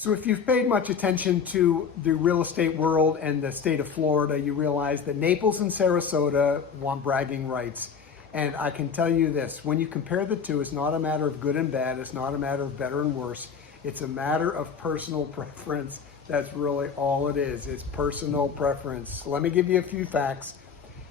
So if you've paid much attention to the real estate world and the state of Florida, you realize that Naples and Sarasota want bragging rights. And I can tell you this, when you compare the two, it's not a matter of good and bad, it's not a matter of better and worse, it's a matter of personal preference. That's really all it is, it's personal preference. Let me give you a few facts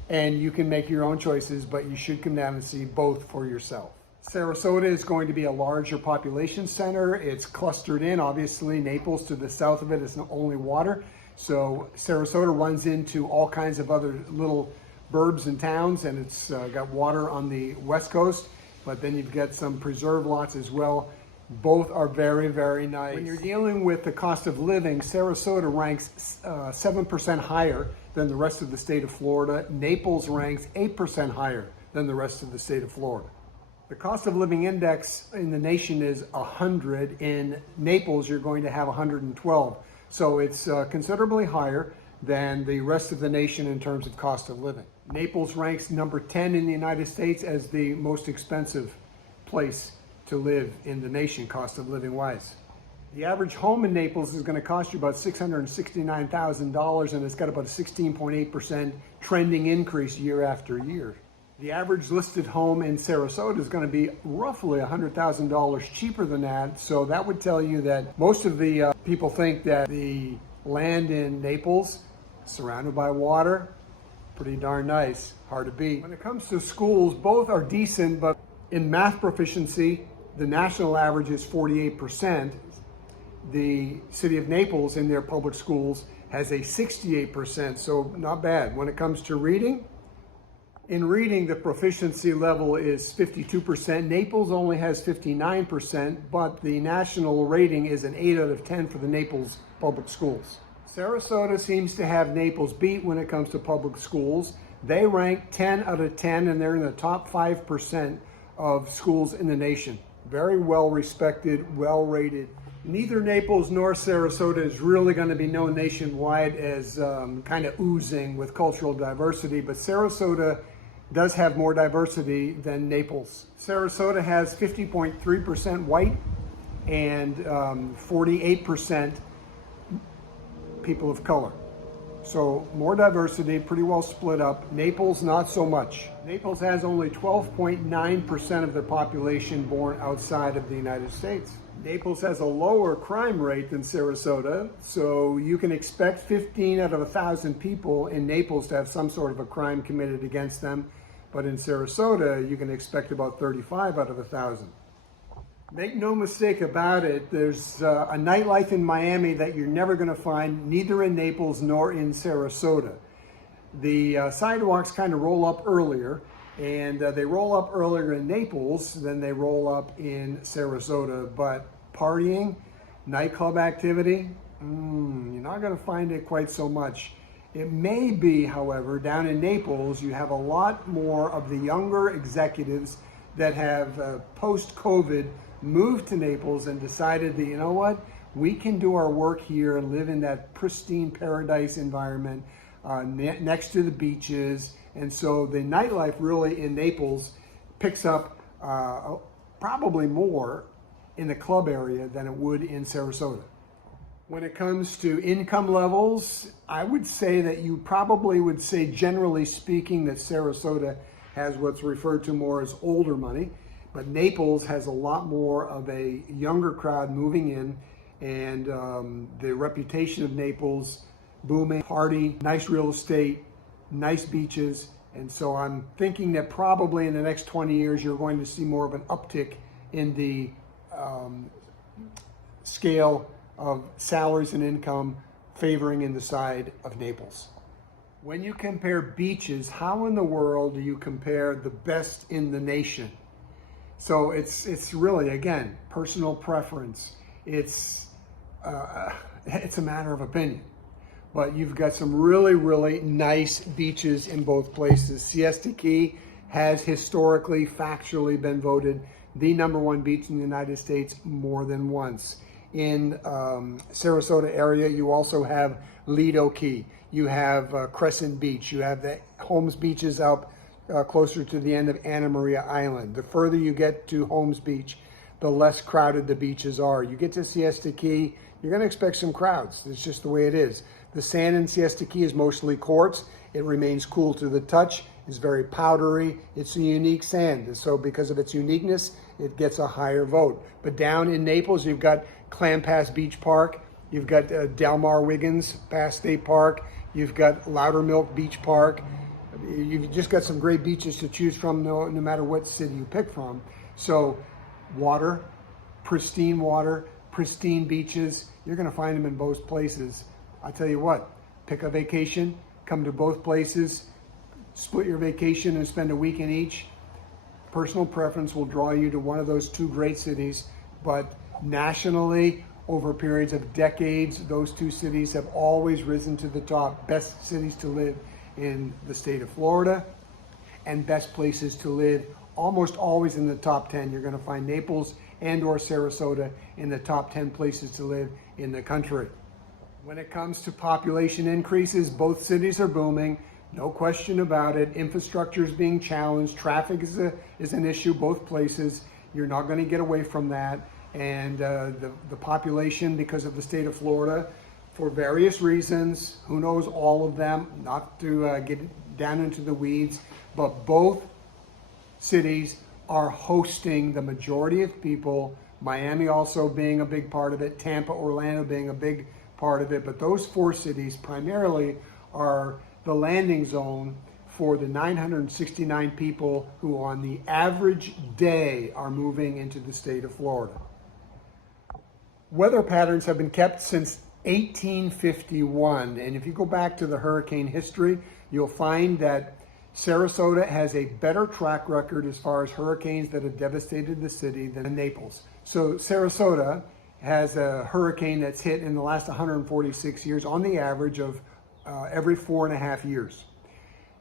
and you can make your own choices, but you should come down and see both for yourself. Sarasota is going to be a larger population center. It's clustered in, obviously. Naples to the south of it is only water. So Sarasota runs into all kinds of other little burbs and towns, and it's got water on the west coast, but then you've got some preserve lots as well. Both are very, very nice. When you're dealing with the cost of living, Sarasota ranks 7% higher than the rest of the state of Florida. Naples ranks 8% higher than the rest of the state of Florida. The cost of living index in the nation is 100. In Naples, you're going to have 112. So it's considerably higher than the rest of the nation in terms of cost of living. Naples ranks number 10 in the United States as the most expensive place to live in the nation, cost of living wise. The average home in Naples is going to cost you about $669,000, and it's got about a 16.8% trending increase year after year. The average listed home in Sarasota is going to be roughly $100,000 cheaper than that. So that would tell you that most of the people think that the land in Naples, surrounded by water, pretty darn nice, hard to beat. When it comes to schools, both are decent, but in math proficiency, the national average is 48%. The city of Naples in their public schools has a 68%, so not bad. When it comes to reading, in reading, the proficiency level is 52%. Naples only has 59%, but the national rating is an 8 out of 10 for the Naples public schools. Sarasota seems to have Naples beat when it comes to public schools. They rank 10 out of 10, and they're in the top 5% of schools in the nation. Very well respected, well rated. Neither Naples nor Sarasota is really going to be known nationwide as kind of oozing with cultural diversity, but Sarasota does have more diversity than Naples. Sarasota has 50.3% white and 48% people of color. So more diversity, pretty well split up. Naples, not so much. Naples has only 12.9% of their population born outside of the United States. Naples has a lower crime rate than Sarasota, so you can expect 15 out of 1,000 people in Naples to have some sort of a crime committed against them, but in Sarasota, you can expect about 35 out of 1,000. Make no mistake about it, there's a nightlife in Miami that you're never going to find, neither in Naples nor in Sarasota. The sidewalks kind of roll up earlier, and they roll up earlier in Naples than they roll up in Sarasota, but partying, nightclub activity, you're not going to find it quite so much. It may be, however, down in Naples, you have a lot more of the younger executives that have post-COVID moved to Naples and decided that, you know what, we can do our work here and live in that pristine paradise environment next to the beaches. And so the nightlife really in Naples picks up probably more in the club area than it would in Sarasota. When it comes to income levels, I would say that you probably would say, generally speaking, that Sarasota has what's referred to more as older money, but Naples has a lot more of a younger crowd moving in, and the reputation of Naples, booming, party, nice real estate, nice beaches. And so I'm thinking that probably in the next 20 years, you're going to see more of an uptick in the scale of salaries and income favoring in the side of Naples. When you compare beaches, how in the world do you compare the best in the nation? So it's really, again, personal preference. It's a matter of opinion. But you've got some really, really nice beaches in both places. Siesta Key has historically, factually been voted the #1 beach in the United States more than once. In Sarasota area, you also have Lido Key. You have Crescent Beach. You have the Holmes Beaches up closer to the end of Anna Maria Island. The further you get to Holmes Beach, the less crowded the beaches are. You get to Siesta Key, you're going to expect some crowds. It's just the way it is. The sand in Siesta Key is mostly quartz. It remains cool to the touch. It's very powdery. It's a unique sand. And so because of its uniqueness, it gets a higher vote. But down in Naples, you've got Clam Pass Beach Park. You've got Del Mar Wiggins Pass State Park. You've got Loudermilk Beach Park. You've just got some great beaches to choose from no matter what city you pick from. So water, pristine beaches, you're going to find them in both places. I tell you what, pick a vacation, come to both places, split your vacation and spend a week in each. Personal preference will draw you to one of those two great cities, but nationally, over periods of decades, those two cities have always risen to the top. Best cities to live in the state of Florida, and best places to live almost always in the top 10. You're going to find Naples and or Sarasota in the top 10 places to live in the country. When it comes to population increases, both cities are booming. No question about it. Infrastructure is being challenged. Traffic is an issue both places. You're not going to get away from that. And the population, because of the state of Florida, for various reasons, who knows all of them, not to get down into the weeds, but both cities are hosting the majority of people. Miami also being a big part of it, Tampa, Orlando being a big part of it. But those four cities primarily are the landing zone for the 969 people who on the average day are moving into the state of Florida. Weather patterns have been kept since 1851, and if you go back to the hurricane history, you'll find that Sarasota has a better track record as far as hurricanes that have devastated the city than Naples. So Sarasota has a hurricane that's hit in the last 146 years on the average of every 4.5 years.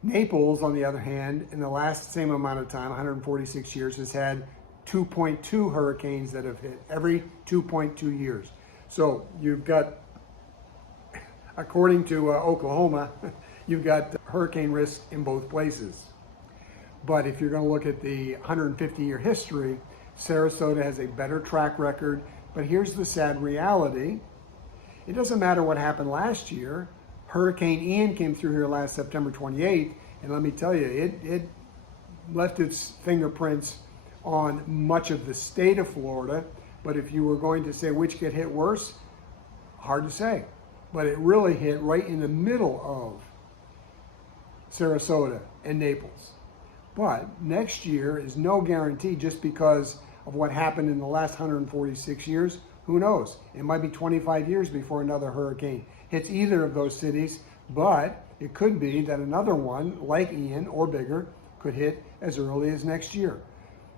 Naples, on the other hand, in the last same amount of time, 146 years, has had 2.2 hurricanes that have hit every 2.2 years. So you've got, according to Oklahoma, you've got hurricane risk in both places. But if you're going to look at the 150-year history, Sarasota has a better track record. But here's the sad reality. It doesn't matter what happened last year. Hurricane Ian came through here last September 28th, and let me tell you, it left its fingerprints on much of the state of Florida. But if you were going to say which get hit worse, hard to say. But it really hit right in the middle of Sarasota and Naples. But next year is no guarantee just because of what happened in the last 146 years. Who knows? It might be 25 years before another hurricane hits either of those cities, but it could be that another one, like Ian or bigger, could hit as early as next year.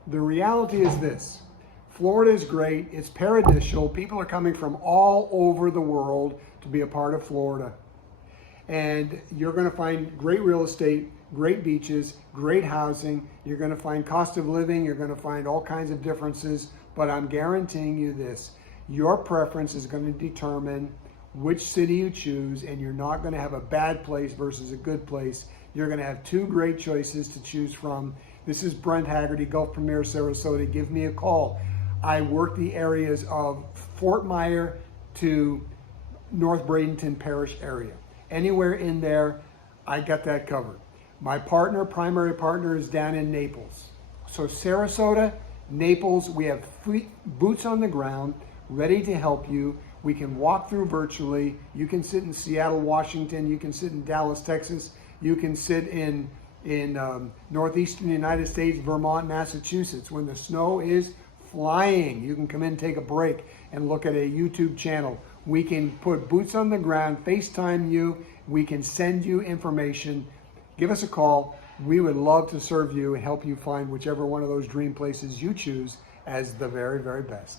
The reality is this. Florida is great. It's paradisial. People are coming from all over the world to be a part of Florida. And you're going to find great real estate, great beaches, great housing. You're going to find cost of living. You're going to find all kinds of differences. But I'm guaranteeing you this. Your preference is going to determine which city you choose, and you're not going to have a bad place versus a good place. You're going to have two great choices to choose from. This is Brent Haggerty, Gulf Premier Sarasota. Give me a call. I work the areas of Fort Myer to North Bradenton Parish area. Anywhere in there, I got that covered. My primary partner, is down in Naples. So Sarasota, Naples, we have boots on the ground, ready to help you. We can walk through virtually. You can sit in Seattle, Washington. You can sit in Dallas, Texas. You can sit in northeastern United States, Vermont, Massachusetts. When the snow is flying, you can come in, take a break, and look at a YouTube channel. We can put boots on the ground, FaceTime you. We can send you information. Give us a call. We would love to serve you and help you find whichever one of those dream places you choose as the very, very best.